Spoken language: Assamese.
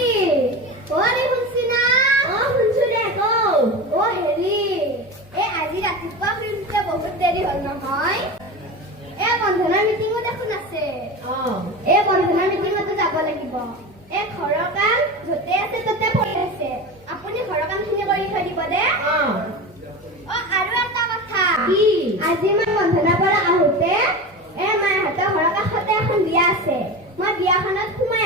অৰে শুনছিনা শুনছো দে কও হেৰি আজি ৰাতিপুৱা ফিল্মতে বহুত দেৰি হ'ল নহয় বন্ধনৰ মিটিঙো দেখোন আছে বন্ধনৰ মিটিঙতো যাব লাগিব ঘৰৰ কাম য'তে আছে ত'তে পৰি আছে আপুনি ঘৰৰ কামখিনি কৰি থৈ দিব দে আৰু এটা কথা কি আজি মই বন্ধনৰ পৰা আহোঁতে মাহঁতৰ ঘৰৰ কাষতে এখন বিয়া আছে মই বিয়াখনত সোমাই